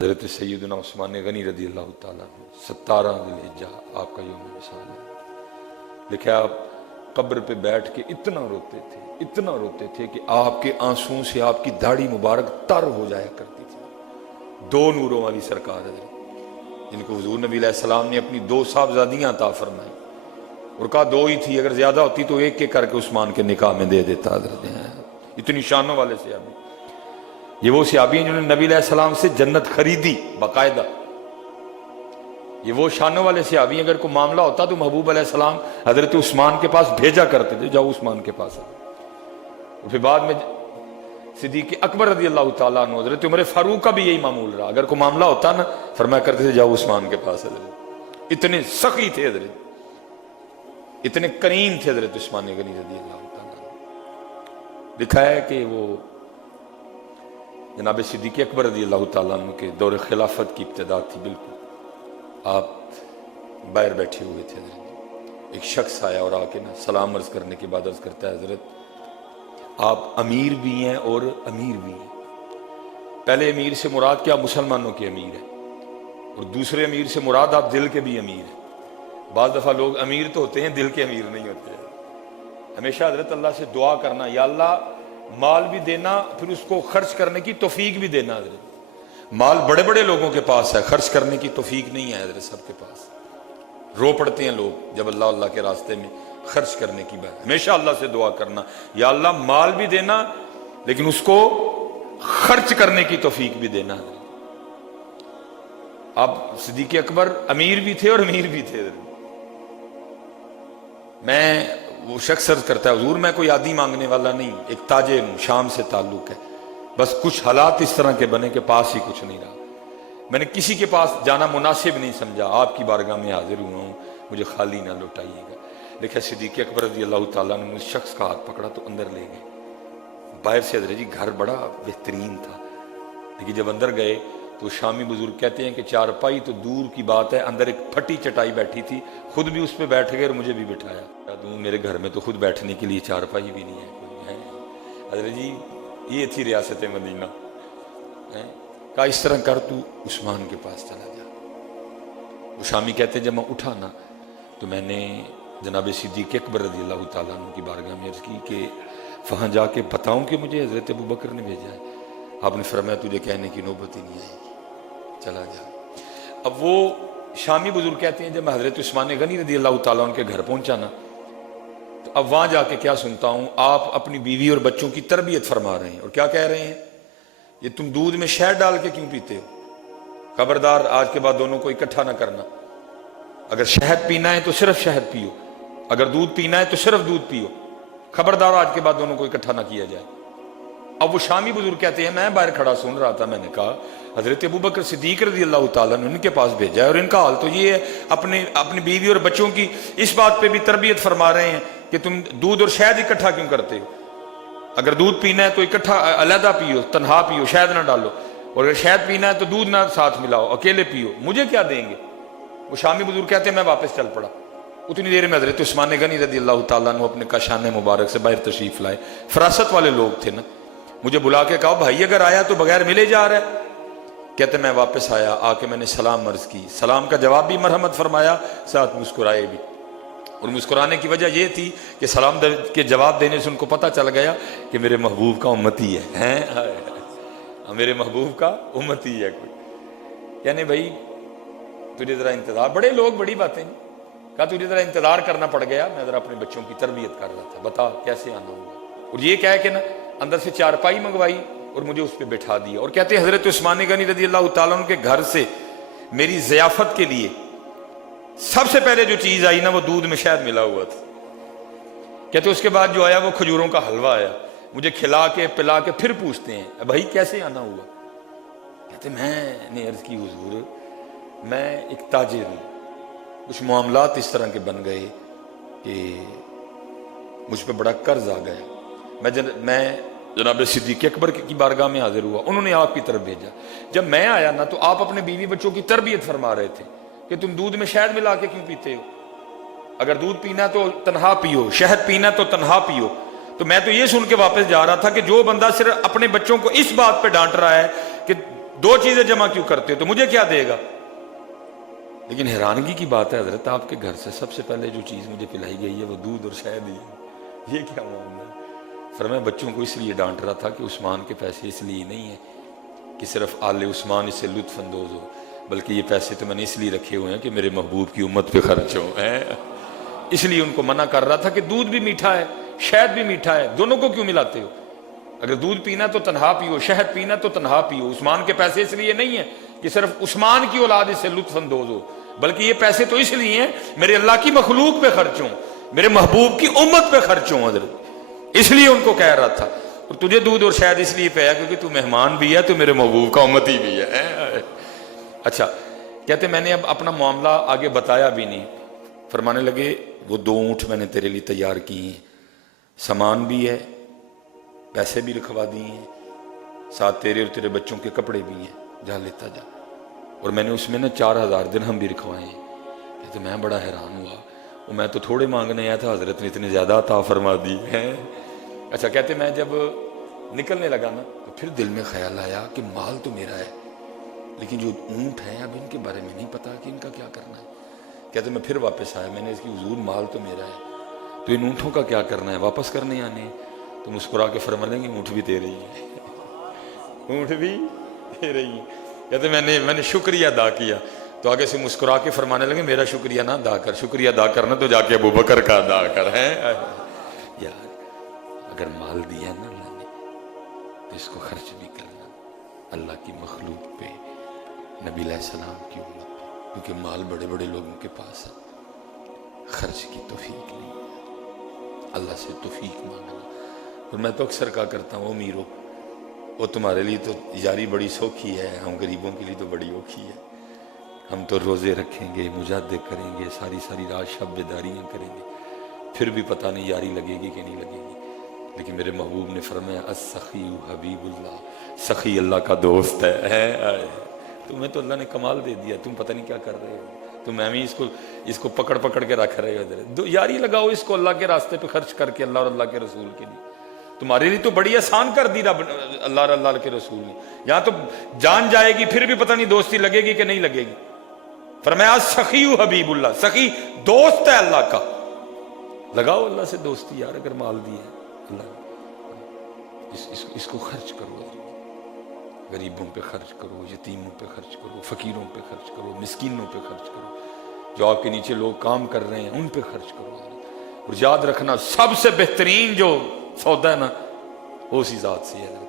حضرت سیدنا عثمان غنی رضی اللہ تعالیٰ 17 ذوالحجہ آپ کا یوم وصال ہے۔ دیکھیں آپ قبر پہ بیٹھ کے اتنا روتے تھے کہ آپ کے آنسوں سے آپ کی داڑھی مبارک تر ہو جایا کرتی تھی۔ 2 نوروں والی سرکار حضرت جن کو حضور نبی علیہ السلام نے اپنی 2 صاحبزادیاں عطا فرمائی اور کہا 2 ہی تھی، اگر زیادہ ہوتی تو 1 کر کے عثمان کے نکاح میں دے دیتا حضرت ہیں۔ اتنی شانوں والے صحابی، یہ وہ صحابی ہیں جنہوں نے نبی علیہ السلام سے جنت خریدی باقاعدہ۔ یہ وہ شانوں والے صحابی ہیں، اگر کوئی معاملہ ہوتا تو محبوب علیہ السلام حضرت عثمان کے پاس بھیجا کرتے تھے، جاؤ عثمان کے پاس اور پھر بعد میں صدیق اکبر رضی اللہ تعالیٰ عنہ، حضرت عمر فاروق کا بھی یہی معمول رہا، اگر کوئی معاملہ ہوتا نا فرمایا کرتے تھے جاؤ عثمان کے پاس حضرت۔ اتنے سخی تھے حضرت، اتنے کریم تھے حضرت عثمان غنی رضی اللہ تعالیٰ عنہ۔ لکھا ہے کہ وہ جناب صدیق اکبر رضی اللہ تعالیٰ عنہ کے دور خلافت کی ابتدا تھی، بالکل آپ باہر بیٹھے ہوئے تھے حضرت، ایک شخص آیا اور آ کے نا سلام عرض کرنے کے بعد عرض کرتا ہے حضرت آپ امیر بھی ہیں اور امیر بھی ہیں۔ پہلے امیر سے مراد کیا مسلمانوں کے امیر ہیں، اور دوسرے امیر سے مراد آپ دل کے بھی امیر ہیں۔ بعض دفعہ لوگ امیر تو ہوتے ہیں دل کے امیر نہیں ہوتے۔ ہمیشہ حضرت اللہ سے دعا کرنا، یا اللہ مال بھی دینا، پھر اس کو خرچ کرنے کی توفیق بھی دینا حضرت۔ مال بڑے بڑے لوگوں کے پاس ہے، خرچ کرنے کی توفیق نہیں ہے حضرت سب کے پاس۔ رو پڑتے ہیں لوگ جب اللہ کے راستے میں خرچ کرنے کی بات۔ ہمیشہ اللہ سے دعا کرنا، یا اللہ مال بھی دینا لیکن اس کو خرچ کرنے کی توفیق بھی دینا۔ اب صدیق اکبر امیر بھی تھے اور امیر بھی تھے۔ میں وہ شخص عرض کرتا ہے حضور میں کوئی عادی مانگنے والا نہیں، ایک تاجر ہوں، شام سے تعلق ہے، بس کچھ حالات اس طرح کے بنے کہ پاس ہی کچھ نہیں رہا، میں نے کسی کے پاس جانا مناسب نہیں سمجھا، آپ کی بارگاہ میں حاضر ہوا ہوں، مجھے خالی نہ لوٹائیے گا۔ لیکن صدیق اکبر رضی اللہ تعالیٰ نے اس شخص کا ہاتھ پکڑا تو اندر لے گئے۔ باہر سے حضرت جی گھر بڑا بہترین تھا، لیکن جب اندر گئے تو شامی بزرگ کہتے ہیں کہ چارپائی تو دور کی بات ہے، اندر ایک پھٹی چٹائی بیٹھی تھی، خود بھی اس پہ بیٹھ گئے اور مجھے بھی بٹھایا۔ میرے گھر میں تو خود بیٹھنے کے لیے چارپائی بھی نہیں ہے کوئی ہے۔ حضرت جی یہ تھی ریاست مدینہ۔ کہا اس طرح کر تو عثمان کے پاس چلا جا۔ وہ شامی کہتے ہیں جب میں اٹھا نا تو میں نے جناب صدیق اکبر رضی اللہ تعالیٰ عنہ کی بارگاہ میں عرض کی کہ وہاں جا کے بتاؤں کہ مجھے حضرت ابو بکر نے بھیجا ہے؟ آپ نے فرمایا تجھے کہنے کی نوبت ہی نہیں آئے گی، چلا جا۔ اب وہ شامی بزرگ کہتے ہیں جب میں حضرت عثمان غنی رضی اللہ تعالیٰ عنہ کے گھر پہنچا نا تو اب وہاں جا کے کیا سنتا ہوں، آپ اپنی بیوی اور بچوں کی تربیت فرما رہے ہیں، اور کیا کہہ رہے ہیں، یہ تم دودھ میں شہد ڈال کے کیوں پیتے ہو؟ خبردار آج کے بعد دونوں کو اکٹھا نہ کرنا، اگر شہد پینا ہے تو صرف شہد پیو، اگر دودھ پینا ہے تو صرف دودھ پیو، خبردار آج کے بعد دونوں کو اکٹھا نہ کیا جائے۔ اب وہ شامی بزرگ کہتے ہیں میں باہر کھڑا سن رہا تھا، میں نے کہا حضرت ابوبکر صدیق رضی اللہ تعالیٰ نے ان کے پاس بھیجا ہے اور ان کا حال تو یہ ہے، اپنی بیوی اور بچوں کی اس بات پہ بھی تربیت فرما رہے ہیں کہ تم دودھ اور شہد اکٹھا کیوں کرتے ہو؟ اگر دودھ پینا ہے تو اکٹھا علیحدہ پیو، تنہا پیو، شہد نہ ڈالو، اور اگر شہد پینا ہے تو دودھ نہ ساتھ ملاؤ، اکیلے پیو، مجھے کیا دیں گے؟ وہ شامی بزرگ کہتے ہیں میں واپس چل پڑا۔ اتنی دیر میں حضرت عثمان غنی رضی اللہ تعالیٰ عنہ اپنے کاشان مبارک سے باہر تشریف لائے، فراست والے لوگ تھے نا، مجھے بلا کے کہا بھائی اگر آیا تو بغیر ملے جا رہا ہے؟ کہتے میں واپس آیا، آ کے میں نے سلام عرض کی، سلام کا جواب بھی مرحمت فرمایا، ساتھ مسکرائے بھی، اور مسکرانے کی وجہ یہ تھی کہ سلام کے جواب دینے سے ان کو پتہ چل گیا کہ میرے محبوب کا امتی ہے، میرے محبوب کا امتی ہے کوئی، یعنی بھائی تجھے ذرا انتظار، بڑے لوگ بڑی باتیں، کہا تجھے ذرا انتظار کرنا پڑ گیا، میں ذرا اپنے بچوں کی تربیت کر رہا تھا، بتا کیسے آنا ہوگا، اور یہ کہہ کہ نا اندر سے چارپائی منگوائی اور مجھے اس پہ بٹھا دیا، اور کہتے ہیں حضرت عثمان غنی رضی اللہ تعالیٰ عنہ کے گھر سے میری ضیافت کے لیے سب سے پہلے جو چیز آئی نا وہ دودھ میں شہد ملا ہوا تھا، کہتے اس کے بعد جو آیا وہ کھجوروں کا حلوہ آیا، مجھے کھلا کے پلا کے پھر پوچھتے ہیں بھائی کیسے آنا ہوا؟ کہتے میں نے عرض کی حضور میں ایک تاجر ہوں، کچھ معاملات اس طرح کے بن گئے کہ مجھ پہ بڑا قرض آ گیا، میں جناب صدیق اکبر کی بارگاہ میں حاضر ہوا، انہوں نے آپ کی طرف بھیجا، جب میں آیا نا تو آپ اپنے بیوی بچوں کی تربیت فرما رہے تھے کہ تم دودھ میں شہد ملا کے کیوں پیتے ہو، اگر دودھ پینا تو تنہا پیو، شہد پینا تو تنہا پیو، تو میں تو یہ سن کے واپس جا رہا تھا کہ جو بندہ صرف اپنے بچوں کو اس بات پہ ڈانٹ رہا ہے کہ دو چیزیں جمع کیوں کرتے ہو تو مجھے کیا دے گا؟ لیکن حیرانگی کی بات ہے حضرت، آپ کے گھر سے سب سے پہلے جو چیز مجھے پلائی گئی ہے وہ دودھ اور شہد ہی ہے، یہ کیا معاملہ ہے؟ فرمایا بچوں کو اس لیے ڈانٹ رہا تھا کہ عثمان کے پیسے اس لیے نہیں ہیں کہ صرف آل عثمان اس سے لطف اندوز ہو، بلکہ یہ پیسے تو میں نے اس لیے رکھے ہوئے ہیں کہ میرے محبوب کی امت پہ خرچ ہوں، اس لیے ان کو منع کر رہا تھا کہ دودھ بھی میٹھا ہے شہد بھی میٹھا ہے، دونوں کو کیوں ملاتے ہو؟ اگر دودھ پینا تو تنہا پیو، شہد پینا تو تنہا پیو۔ عثمان کے پیسے اس لیے نہیں ہیں کہ صرف عثمان کی اولاد اس سے لطف اندوز ہو، بلکہ یہ پیسے تو اس لیے ہیں میرے اللہ کی مخلوق پہ خرچ ہوں، میرے محبوب کی امت پہ خرچ ہوں حضرت، اس لیے ان کو کہہ رہا تھا۔ اور تجھے دودھ اور شہد اس لیے پیا کیونکہ تو مہمان بھی ہے، تو میرے محبوب کا امتی بھی ہے۔ اچھا کہتے میں نے اب اپنا معاملہ آگے بتایا بھی نہیں، فرمانے لگے وہ 2 اونٹ میں نے تیرے لیے تیار کی ہیں، سامان بھی ہے، پیسے بھی رکھوا دیے ہیں، ساتھ تیرے اور تیرے بچوں کے کپڑے بھی ہیں، جا لیتا جا۔ اور میں نے اس میں 4000 درہم بھی رکھوائے ہیں۔ کہتے میں بڑا حیران ہوا، اور میں تو تھوڑے مانگنے آیا تھا، حضرت نے اتنے زیادہ عطا فرما دی ہیں۔ اچھا کہتے میں جب نکلنے لگا نا تو پھر دل میں خیال آیا کہ مال تو میرا ہے، لیکن جو اونٹ ہیں اب ان کے بارے میں نہیں پتا کہ ان کا کیا کرنا ہے۔ کہتے میں پھر واپس آیا، میں نے اس کی حضور مال تو میرا ہے، تو ان اونٹوں کا کیا کرنا ہے، واپس کرنے آنے؟ تو مسکرا کے فرمانے لگے اونٹ بھی تیرے ہی ہے، اونٹ بھی تیرے ہی ہے۔ کہتے میں نے شکریہ ادا کیا، تو آگے سے مسکرا کے فرمانے لگے میرا شکریہ نہ ادا کر، شکریہ ادا کرنا تو جا کے ابو بکر کا ادا کر ہے۔ یار اگر مال دیا نا اللہ نے تو اس کو خرچ بھی کرنا اللہ کی مخلوق پہ، نبی علیہ السلام کی امت پہ، کیونکہ مال بڑے بڑے لوگوں کے پاس ہے، خرچ کی توفیق نہیں ہے، اللہ سے توفیق مانگنا۔ اور میں تو اکثر کہا کرتا ہوں امیرو، وہ تمہارے لیے تو یاری بڑی سوکھی ہے، ہم غریبوں کے لیے تو بڑی اوکھی ہے۔ ہم تو روزے رکھیں گے، مجاہدے کریں گے، ساری رات شب بیداریاں کریں گے، پھر بھی پتہ نہیں یاری لگے گی کہ نہیں لگے گی۔ لیکن میرے محبوب نے فرمایا السخی حبیب اللہ، سخی اللہ کا دوست ہے۔ تمہیں تو اللہ نے کمال دے دیا، تم پتہ نہیں کیا کر رہے ہو، تو میں بھی اس کو پکڑ کے رکھ رہے ہو۔ یاری لگاؤ اس کو اللہ کے راستے پہ خرچ کر کے، اللہ اور اللہ کے رسول کے لیے، تمہارے لیے تو بڑی آسان کر دی رب اللہ اور اللہ کے رسول نے۔ یہاں تو جان جائے گی پھر بھی پتہ نہیں دوستی لگے گی کہ نہیں لگے گی۔ فرمایا سخی حبیب اللہ، سخی دوست ہے اللہ کا، لگاؤ اللہ سے دوستی یار، اگر مال دیا ہے اللہ اس کو خرچ کرو، غریبوں پہ خرچ کرو، یتیموں پہ خرچ کرو، فقیروں پہ خرچ کرو، مسکینوں پہ خرچ کرو، جو آپ کے نیچے لوگ کام کر رہے ہیں ان پہ خرچ کرو۔ اور یاد رکھنا سب سے بہترین جو سودا ہے نا وہ اسی ذات سے ہے۔